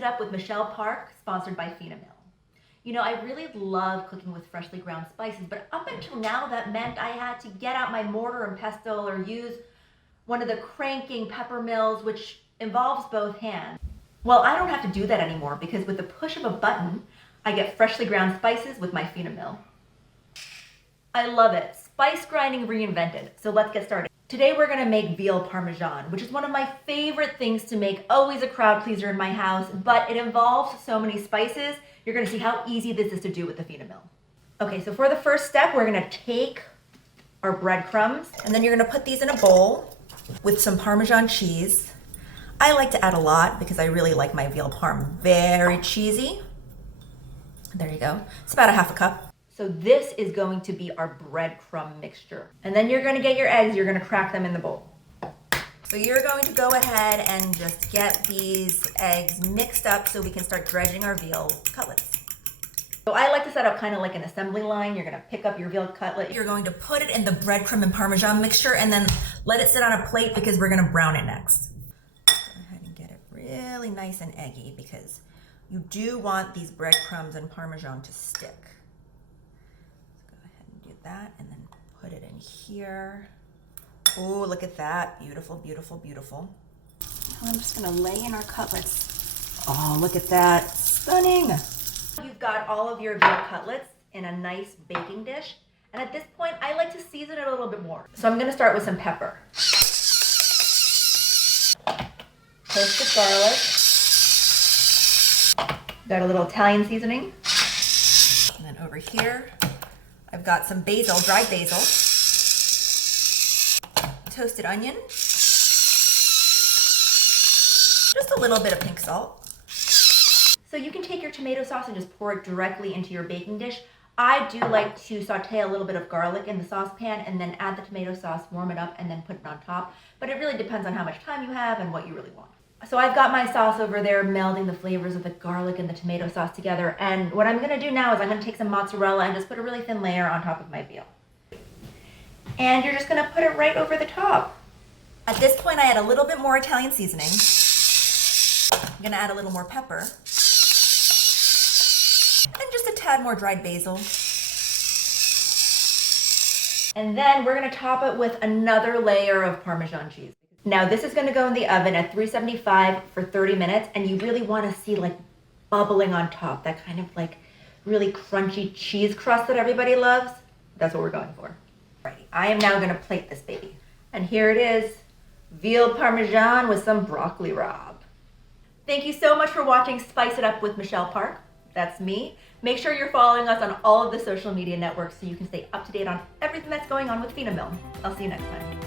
It Up with Michelle Park, sponsored by FinaMill. You know, I really love cooking with freshly ground spices, but up until now that meant I had to get out my mortar and pestle or use one of the cranking pepper mills, which involves both hands. Well, I don't have to do that anymore because with the push of a button, I get freshly ground spices with my FinaMill. I love it. Spice grinding reinvented. So let's get started. Today we're gonna make veal parmesan, which is one of my favorite things to make, always a crowd pleaser in my house, but it involves so many spices. You're gonna see how easy this is to do with the FinaMill. Okay, so for the first step, we're gonna take our breadcrumbs, and then you're gonna put these in a bowl with some Parmesan cheese. I like to add a lot because I really like my veal parm very cheesy. There you go. It's about a half a cup. So this is going to be our breadcrumb mixture. And then you're gonna get your eggs, you're gonna crack them in the bowl. So you're going to go ahead and just get these eggs mixed up so we can start dredging our veal cutlets. So I like to set up kind of like an assembly line. You're gonna pick up your veal cutlet. You're going to put it in the breadcrumb and Parmesan mixture and then let it sit on a plate because we're gonna brown it next. Go ahead and get it really nice and eggy because you do want these breadcrumbs and Parmesan to stick. That and then put it in here. Oh, look at that. Beautiful, beautiful, beautiful. Now I'm just gonna lay in our cutlets. Oh, look at that. Stunning. You've got all of your veal cutlets in a nice baking dish. And at this point, I like to season it a little bit more. So I'm gonna start with some pepper. Toasted garlic. Got a little Italian seasoning. And then over here, I've got some basil, dried basil, toasted onion, just a little bit of pink salt. So you can take your tomato sauce and just pour it directly into your baking dish. I do like to saute a little bit of garlic in the saucepan and then add the tomato sauce, warm it up, and then put it on top. But it really depends on how much time you have and what you really want. So I've got my sauce over there melding the flavors of the garlic and the tomato sauce together. And what I'm gonna do now is I'm gonna take some mozzarella and just put a really thin layer on top of my veal. And you're just gonna put it right over the top. At this point, I add a little bit more Italian seasoning. I'm gonna add a little more pepper. And just a tad more dried basil. And then we're gonna top it with another layer of Parmesan cheese. Now this is gonna go in the oven at 375 for 30 minutes, and you really wanna see like bubbling on top, that kind of like really crunchy cheese crust that everybody loves. That's what we're going for. Alrighty, I am now gonna plate this baby. And here it is, veal parmesan with some broccoli rabe. Thank you so much for watching Spice It Up with Michelle Park. That's me. Make sure you're following us on all of the social media networks so you can stay up to date on everything that's going on with FinaMill. I'll see you next time.